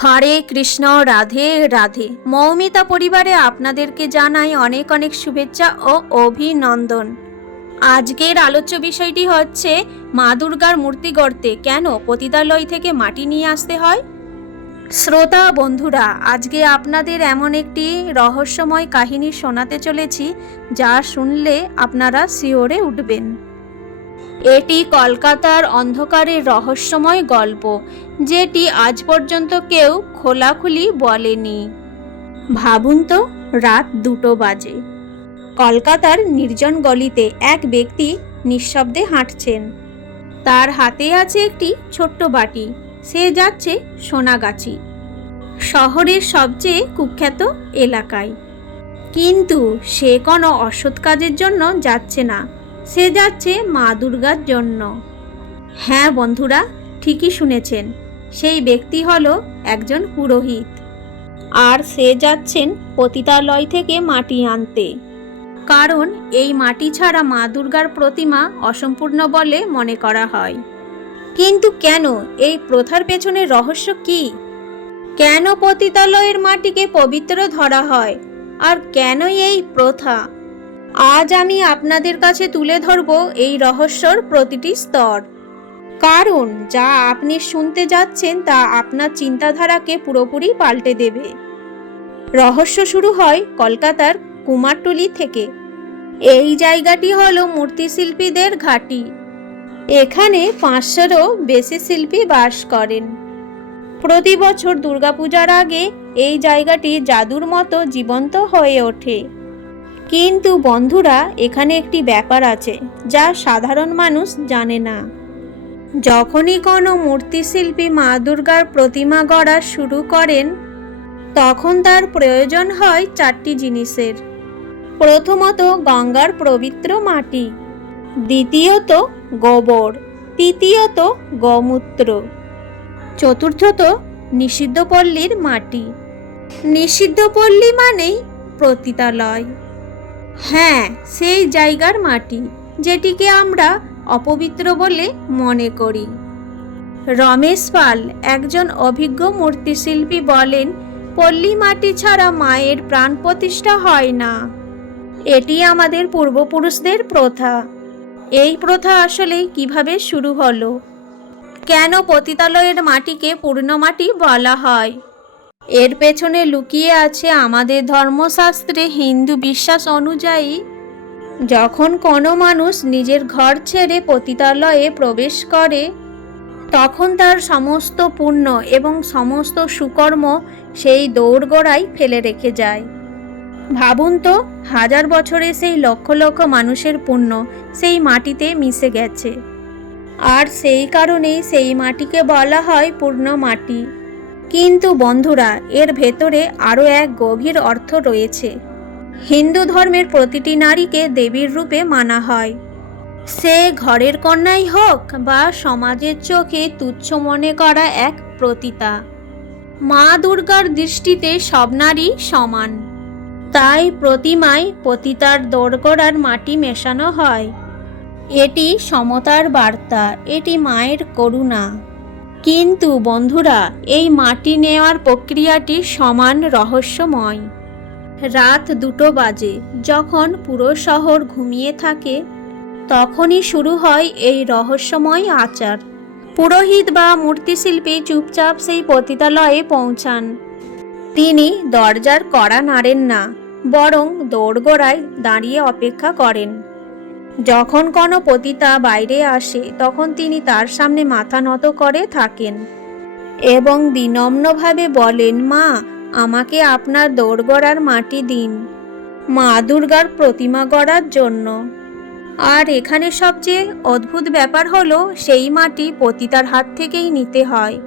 হরে কৃষ্ণ, রাধে রাধে। মৌমিতা পরিবারে আপনাদেরকে জানাই অনেক অনেক শুভেচ্ছা ও অভিনন্দন। আজকের আলোচ্য বিষয়টি হচ্ছে, মা দুর্গার মূর্তি গড়তে কেন পতিতালয় থেকে মাটি নিয়ে আসতে হয়? শ্রোতা বন্ধুরা, আজকে আপনাদের এমন একটি রহস্যময় কাহিনী শোনাতে চলেছি, যা শুনলে আপনারা শিওরে উঠবেন। এটি কলকাতার অন্ধকারের রহস্যময় গল্প, যেটি আজ পর্যন্ত কেউ খোলাখুলি বলেনি। ভাবুন তো, রাত দুটো বাজে। কলকাতার নির্জন গলিতে এক ব্যক্তি নিঃশব্দে হাঁটছেন। তার হাতে আছে একটি ছোট্ট বাটি, সে যাচ্ছে সোনাগাছি। শহরের সবচেয়ে কুখ্যাত এলাকায়। কিন্তু সে কোনো অসৎ কাজের জন্য যাচ্ছে না। সে যাচ্ছে মা দুর্গার জন্য। হ্যাঁ বন্ধুরা, ঠিকই শুনেছেন। সেই ব্যক্তি হলো একজন পুরোহিত। আর সে যাচ্ছেন পতিতালয় থেকে মাটি আনতে। কারণ এই মাটি ছাড়া মা দুর্গার প্রতিমা অসম্পূর্ণ বলে মনে করা হয়। কিন্তু কেন? এই প্রথার পেছনে রহস্য কি? কেন পতিতালয়ের মাটিকে পবিত্র ধরা হয়? আর কেন এই প্রথা? আজ আমি আপনাদের কাছে তুলে ধরব এই রহস্যর প্রতিটি স্তর। কারণ যা আপনি শুনতে যাচ্ছেন তা আপনার চিন্তাধারাকে পুরোপুরি পাল্টে দেবে। রহস্য শুরু হয় কলকাতার কুমারটুলি থেকে। এই জায়গাটি হলো মূর্তিশিল্পীদের ঘাঁটি। এখানে পাঁচশোরও বেশি শিল্পী বাস করেন। প্রতি বছর দুর্গাপূজার আগে এই জায়গাটি জাদুর মতো জীবন্ত হয়ে ওঠে। কিন্তু বন্ধুরা, এখানে একটি ব্যাপার আছে, যা সাধারণ মানুষ জানে না। যখনই কোনো মূর্তিশিল্পী মা দুর্গার প্রতিমা গড়া শুরু করেন, তখন তার প্রয়োজন হয় চারটি জিনিসের। প্রথমত, গঙ্গার পবিত্র মাটি। দ্বিতীয়ত, গোবর। তৃতীয়ত, গোমূত্র। চতুর্থত নিষিদ্ধ পল্লীর মাটি। নিষিদ্ধ পল্লী মানেই প্রতিতালয়। হ্যাঁ সেই জায়গার মাটি, যেটিকে আমরা অপবিত্র বলে মনে করি। রমেশ পাল, একজন অভিজ্ঞ মূর্তিশিল্পী বলেন, পল্লী মাটি ছাড়া মায়ের প্রাণ প্রতিষ্ঠা হয় না। এটি আমাদের পূর্বপুরুষদের প্রথা। এই প্রথা আসলে কীভাবে শুরু হলো? কেন পতিতালয়ের মাটিকে পূর্ণ মাটি বলা হয়? এর পেছনে লুকিয়ে আছে আমাদের ধর্মশাস্ত্রে হিন্দু বিশ্বাস অনুযায়ী। যখন কোনো মানুষ নিজের ঘর ছেড়ে পতিতালয়ে প্রবেশ করে, তখন তার সমস্ত পুণ্য এবং সমস্ত সুকর্ম সেই দৌড়গোড়ায় ফেলে রেখে যায়। ভাবুন তো, হাজার বছরে সেই লক্ষ লক্ষ মানুষের পুণ্য সেই মাটিতে মিশে গেছে। আর সেই কারণেই সেই মাটিকে বলা হয় পূর্ণ মাটি। কিন্তু বন্ধুরা, এর ভেতরে আরও এক গভীর অর্থ রয়েছে। হিন্দু ধর্মের প্রতিটি নারীকে দেবীর রূপে মানা হয়। সে ঘরের কন্যাই হোক বা সমাজের চোখে তুচ্ছ মনে করা এক প্রতিতা। মা দুর্গার দৃষ্টিতে সব নারী সমান। তাই প্রতিমায় পতিতার দোরগোড়ার মাটি মেশানো হয়। এটি সমতার বার্তা, এটি মায়ের করুণা। কিন্তু বন্ধুরা, এই মাটি নেওয়ার প্রক্রিয়াটি সমান রহস্যময়। রাত দুটো বাজে, যখন পুরো শহর ঘুমিয়ে থাকে, তখনই শুরু হয় এই রহস্যময় আচার। পুরোহিত বা মূর্তিশিল্পী চুপচাপ সেই পতিতালয়ে পৌঁছান। তিনি দরজার কড়া নাড়েন না, বরং দোরগোড়ায় দাঁড়িয়ে অপেক্ষা করেন। যখন কোনো পতিতা বাইরে আসে, তখন তিনি তার সামনে মাথা নত করে থাকেন এবং বিনম্রভাবে বলেন, মা, আমাকে আপনার দোরগড়ার মাটি দিন। মা দুর্গার প্রতিমা গড়ার জন্য। আর এখানে সবচেয়ে অদ্ভুত ব্যাপার হলো, সেই মাটি পতিতার হাত থেকেই নিতে হয়।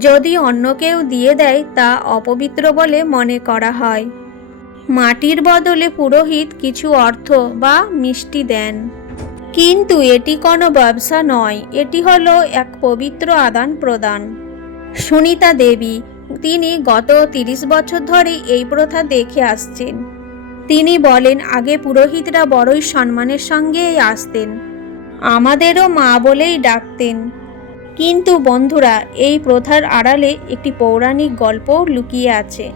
যদি অন্য কেউ দিয়ে দেয়, তা অপবিত্র বলে মনে করা হয়। মাটির বদলে পুরোহিত কিছু অর্থ বা মিষ্টি দেন। কিন্তু এটি কোনো ব্যবসা নয়, এটি হলো এক পবিত্র আদান প্রদান। সুনিতা দেবী, তিনি গত তিরিশ বছর ধরে এই প্রথা দেখে আসছেন। তিনি বলেন, আগে পুরোহিতরা বড়ই সম্মানের সঙ্গে আসতেন। আমাদেরও মা বলেই ডাকতেন। কিন্তু বন্ধুরা, এই প্রথার আড়ালে একটি পৌরাণিক গল্প লুকিয়ে আছে।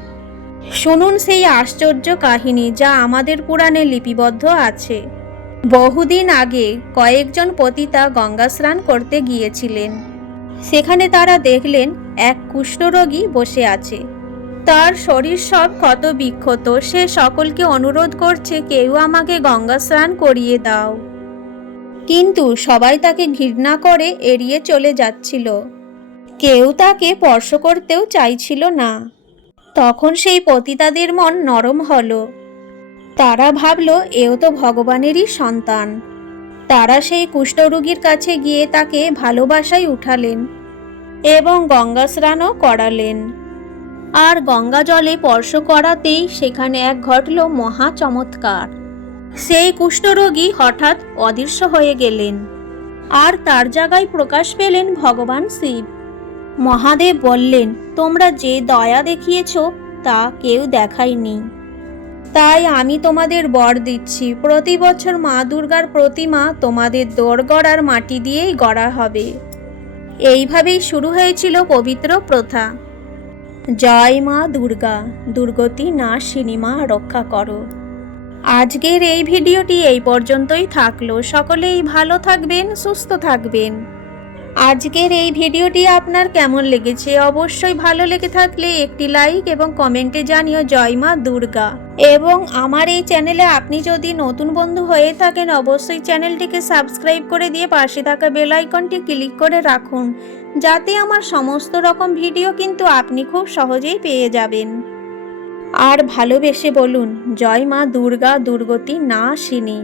শুনুন সেই আশ্চর্য কাহিনী যা আমাদের পুরাণে লিপিবদ্ধ আছে। বহুদিন আগে কয়েকজন পতিতা গঙ্গা স্নান করতে গিয়েছিলেন। সেখানে তারা দেখলেন এক কুষ্ঠরোগী বসে আছে। তার শরীর সব ক্ষত বিক্ষত, সে সকলকে অনুরোধ করছে, কেউ আমাকে গঙ্গা স্নান করিয়ে দাও। কিন্তু সবাই তাকে ঘৃণা করে এড়িয়ে চলে যাচ্ছিল। কেউ তাকে স্পর্শ করতেও চাইছিল না। তখন সেই পতিতাদের মন নরম হলো। তারা ভাবল, এও তো ভগবানেরই সন্তান। তারা সেই কুষ্ঠরোগীর কাছে গিয়ে তাকে ভালোবাসায় উঠালেন এবং গঙ্গা স্নানও করালেন। আর গঙ্গা জলে স্পর্শ করাতেই সেখানে এক ঘটল মহা চমৎকার। সেই কুষ্ঠরোগী হঠাৎ অদৃশ্য হয়ে গেলেন। আর তার জায়গায় প্রকাশ পেলেন ভগবান শিব। মহাদেব বললেন, তোমরা যে দয়া দেখিয়েছ, তা কেউ দেখায়নি। তাই আমি তোমাদের বর দিচ্ছি। প্রতি বছর মা দুর্গার প্রতিমা তোমাদের দোরগড়ার মাটি দিয়েই গড়া হবে। এইভাবেই শুরু হয়েছিল পবিত্র প্রথা। জয় মা দুর্গা, দুর্গতি না সিনেমা রক্ষা করো। আজকের এই ভিডিওটি এই পর্যন্তই থাকল। সকলেই ভালো থাকবেন, সুস্থ থাকবেন। আজকের এই ভিডিওটি আপনার কেমন লেগেছে? অবশ্যই ভালো লেগে থাকলে একটি লাইক এবং কমেন্টে জানিও জয় মা দুর্গা। এবং আমার এই চ্যানেলে আপনি যদি নতুন বন্ধু হয়ে থাকেন, অবশ্যই চ্যানেলটিকে সাবস্ক্রাইব করে দিয়ে পাশে থাকা বেল আইকনটি ক্লিক করে রাখুন, যাতে আমার সমস্ত রকম ভিডিও কিন্তু আপনি খুব সহজেই পেয়ে যাবেন। আর ভালোবেসে বলুন, জয় মা দুর্গা দুর্গতি না সিনি